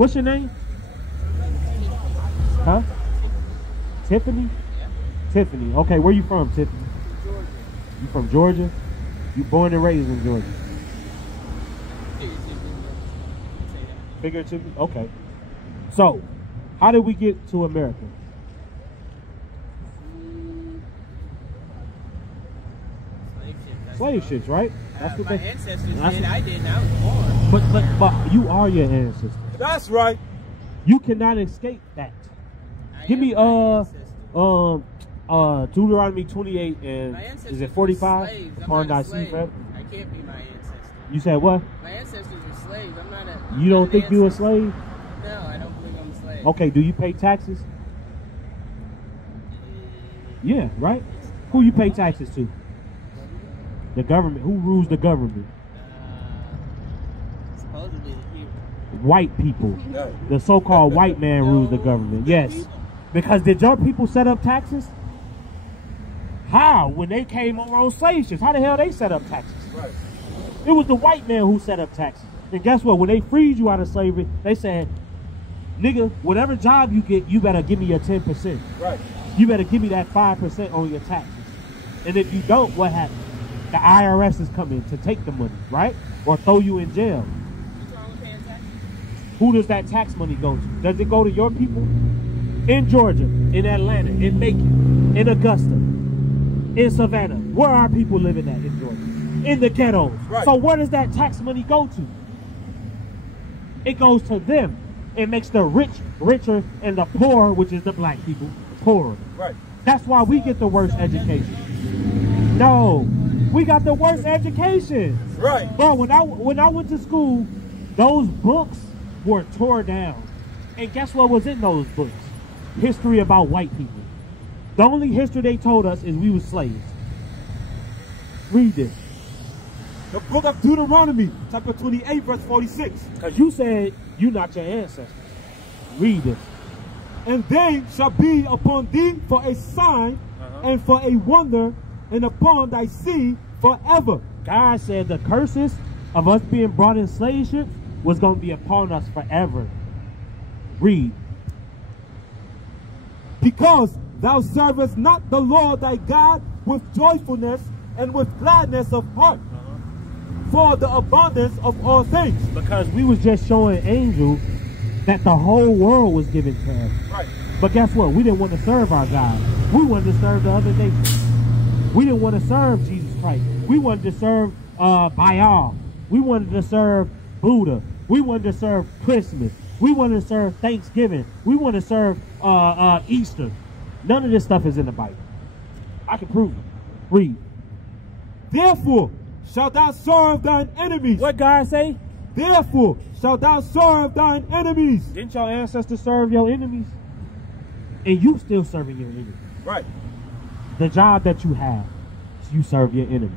What's your name? Huh? Tiffany? Yeah. Tiffany. Okay, where you from, Tiffany? Georgia. You from Georgia? You born and raised in Georgia? Figuratively? Okay. So, how did we get to America? Slave ships, right? That's what my they. ancestors did. I didn't. I was born. But you are your ancestors. That's right. You cannot escape that. Give me Deuteronomy 28 and is it 45? Upon thy seed forever. I can't be my ancestor. You said what? My ancestors are slaves. I'm not a. You don't think you're a slave? No, I don't believe I'm a slave. Okay, do you pay taxes? Yeah, right? Who you pay taxes to? The government. Who rules the government? Supposedly the people. White people. The so-called white man rules the government. Yes. Because did your people set up taxes? How? When they came over on slave ships, how the hell they set up taxes? Right. It was the white man who set up taxes. And guess what? When they freed you out of slavery, they said, nigga, whatever job you get, you better give me your 10%. Right. You better give me that 5% on your taxes. And if you don't, what happens? The IRS is coming to take the money, right? Or throw you in jail. What's wrong with paying taxes? Who does that tax money go to? Does it go to your people? In Georgia, in Atlanta, in Macon, in Augusta, in Savannah. Where are people living at in Georgia? In the ghettos. Right. So where does that tax money go to? It goes to them. It makes the rich richer and the poor, which is the black people, poorer. Right. That's why we get the worst education. No, we got the worst education. Right. Bro, when I went to school, those books were tore down. And guess what was in those books? History about white people. The only history they told us is we were slaves. Read this. The book of Deuteronomy, chapter 28, verse 46. Because you said you're not your ancestors. Read this. And they shall be upon thee for a sign and for a wonder, and upon thy seed forever. God said the curses of us being brought in slave ships was going to be upon us forever. Read. Because thou servest not the Lord thy God with joyfulness and with gladness of heart, for the abundance of all things. Because we was just showing Angel that the whole world was given to us. Right. But guess what? We didn't want to serve our God. We wanted to serve the other nations. We didn't want to serve Jesus Christ. We wanted to serve Baal. We wanted to serve Buddha. We wanted to serve Christmas. We wanted to serve Thanksgiving. We want to serve Easter. None of this stuff is in the Bible. I can prove it. Read. Therefore shalt thou serve thine enemies. What God say? Therefore shalt thou serve thine enemies. Didn't your ancestors serve your enemies? And you still serving your enemies. Right. The job that you have, you serve your enemies.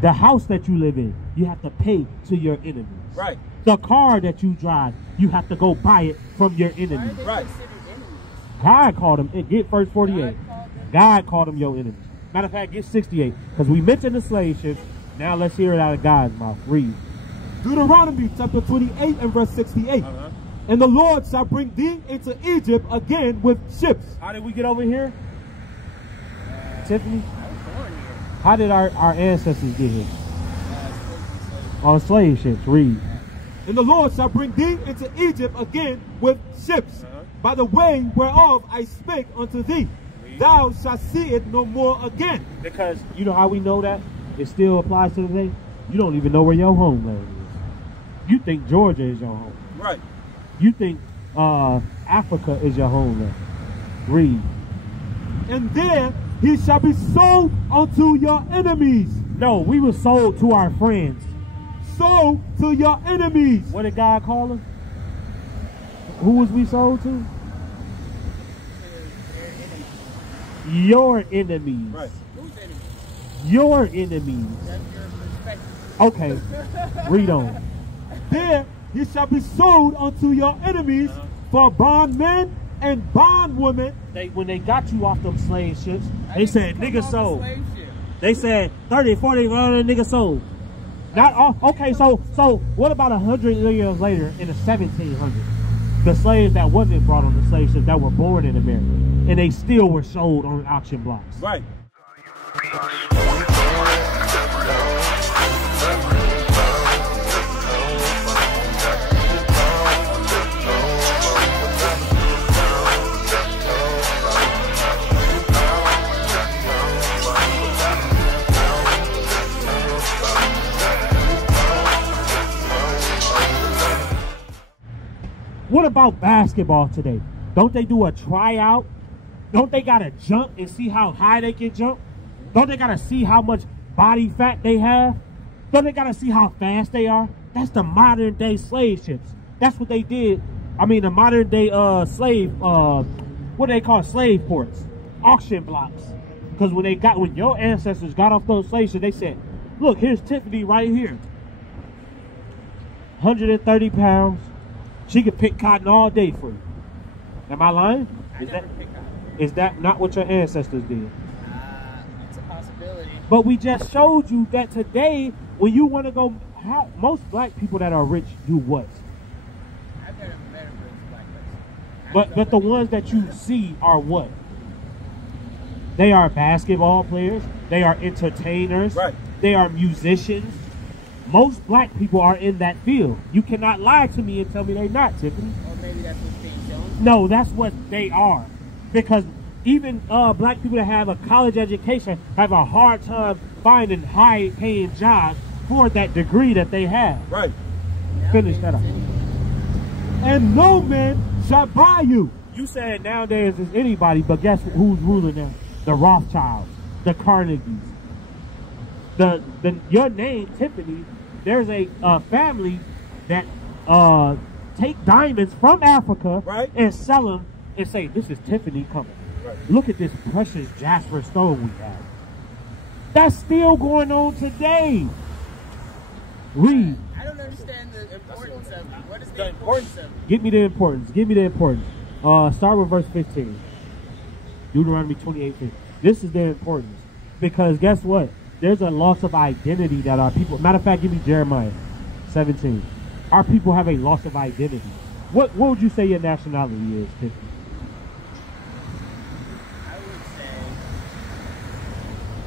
The house that you live in, you have to pay to your enemies. Right. The car that you drive, you have to go buy it from your enemies. Right. God called them. Get verse 48. God called them your enemies. Matter of fact, get 68. Because we mentioned the slave ships. Now let's hear it out of God's mouth. Read. Deuteronomy chapter 28 and verse 68. And the Lord shall bring thee into Egypt again with ships. How did we get over here? Tiffany? How did our ancestors get here? On slave ships. Read. And the Lord shall bring thee into Egypt again with ships, by the way whereof I spake unto thee. Thou shalt see it no more again. Because you know how we know that? It still applies to today. You don't even know where your homeland is. You think Georgia is your home. Right. You think Africa is your homeland. Read. And there he shall be sold unto your enemies. No, we were sold to our friends. Sold to your enemies. What did God call them? Who was we sold to? Your enemies. Right. Who's enemies? Your enemies. That's your perspective. Okay. Read on. There he shall be sold unto your enemies for bondmen and bondwomen. When they got you off them slave ships, they said nigga sold. Slave ship. They said 30, 40, nigga sold. Not all. Okay, so what about 100 years later in the 1700s? The slaves that wasn't brought on the slave ships that were born in America, and they still were sold on auction blocks. Right. What about basketball today? Don't they do a tryout? Don't they gotta jump and see how high they can jump? Don't they gotta see how much body fat they have? Don't they gotta see how fast they are? That's the modern day slave ships. That's what they did. I mean, the modern day slave, what do they call slave ports? Auction blocks. Because when your ancestors got off those slave ships, they said, look, here's Tiffany right here. 130 pounds. She could pick cotton all day for you. Am I lying? Is that not what your ancestors did? It's a possibility. But we just showed you that today, when you want to go, most black people that are rich do what? I've never met a rich black person. But the ones that you see are what? They are basketball players. They are entertainers. Right. They are musicians. Most black people are in that field. You cannot lie to me and tell me they're not, Tiffany. Or maybe that's what's being shown. No, that's what they are. Because even black people that have a college education have a hard time finding high-paying jobs for that degree that they have. Right. Finish that up. And no man shall buy you. You said nowadays it's anybody, but guess who's ruling now? The Rothschilds, the Carnegies. Your name, Tiffany, there's a family that take diamonds from Africa, right, and sell them and say, this is Tiffany company. Right. Look at this precious jasper stone we have. That's still going on today. Read. I don't understand the importance of it. What is the importance of it? Give me the importance. Give me the importance. Start with verse 15. Deuteronomy 28:15. This is the importance. Because guess what? There's a loss of identity that our people... Matter of fact, give me Jeremiah 17. Our people have a loss of identity. What would you say your nationality is, Tiffany? I would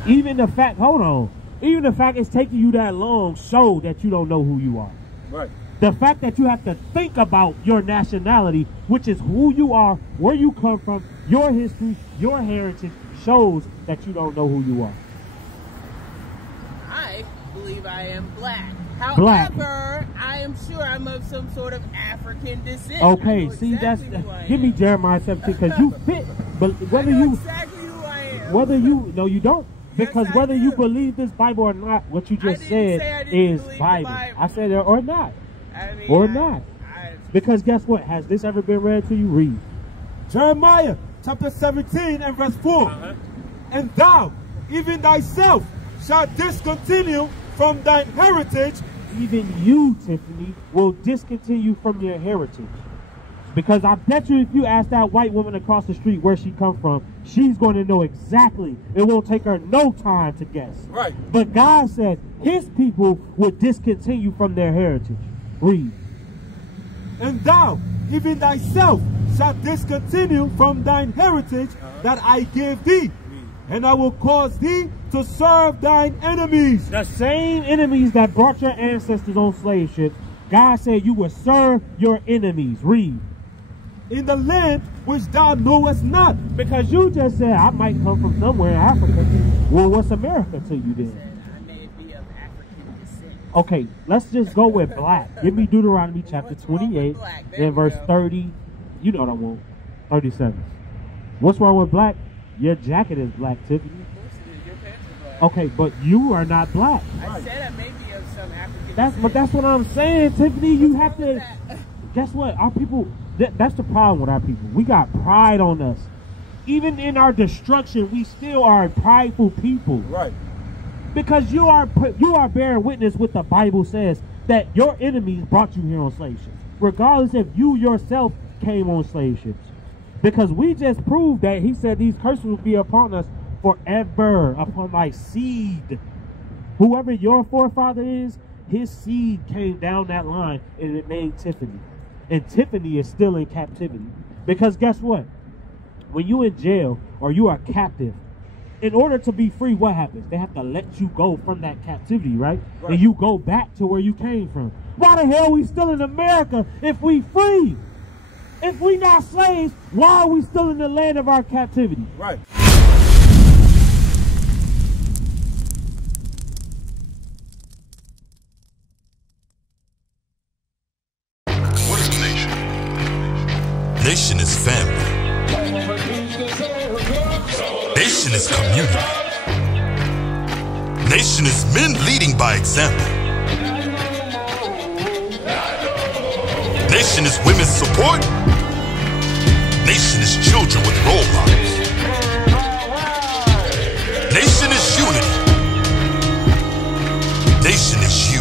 say... Even the fact... Hold on. Even the fact it's taking you that long show that you don't know who you are. Right. The fact that you have to think about your nationality, which is who you are, where you come from, your history, your heritage, shows that you don't know who you are. I believe I am black. Black. However, I am sure I'm of some sort of African descent. Okay, I know see, exactly that's... who I Give me am. Jeremiah 17, because you fit. But whether I know you... exactly who I am. Whether you... No, you don't. Because Yes, I whether you do. believe this Bible or not, what you just I didn't say I said didn't is believe the Bible. Bible. I said or not. I mean, Or not. I- Because guess what? Has this ever been read to you? Read. Jeremiah chapter 17 and verse 4. And thou, even thyself, shalt discontinue from thine heritage. Even you, Tiffany, will discontinue from your heritage. Because I bet you if you ask that white woman across the street where she come from, she's going to know exactly. It won't take her no time to guess. Right. But God said his people would discontinue from their heritage. Read. And thou, even thyself, shalt discontinue from thine heritage that I gave thee. And I will cause thee to serve thine enemies. The same enemies that brought your ancestors on slave ships, God said you would serve your enemies. Read. In the land which thou knowest not. Because you just said, I might come from somewhere in Africa. Well, what's America to you then? I may be of African descent. Okay, let's just go with black. Give me Deuteronomy chapter What's wrong with 28 black? There and we verse go. 30. You know what I want. 37. What's wrong with black? Your jacket is black, Tiffany. Of course it is. Your pants are black. Okay, but you are not black. I said I may be of some African But descent. that's what I'm saying, Tiffany. You have What's wrong to... with that? Guess what? Our people, that's the problem with our people. We got pride on us. Even in our destruction, we still are a prideful people. Right. Because you are bearing witness what the Bible says, that your enemies brought you here on slave ships, regardless if you yourself came on slave ships. Because we just proved that he said these curses will be upon us forever, upon thy seed. Whoever your forefather is, his seed came down that line and it made Tiffany. And Tiffany is still in captivity. Because guess what? When you in jail or you are captive, in order to be free, what happens? They have to let you go from that captivity, right? And you go back to where you came from. Why the hell are we still in America if we free? If we not slaves, why are we still in the land of our captivity? Right. What is a nation? Nation is family. Nation is community. Nation is men leading by example. Nation is women's support. Nation is children with role models. Nation is unity. Nation is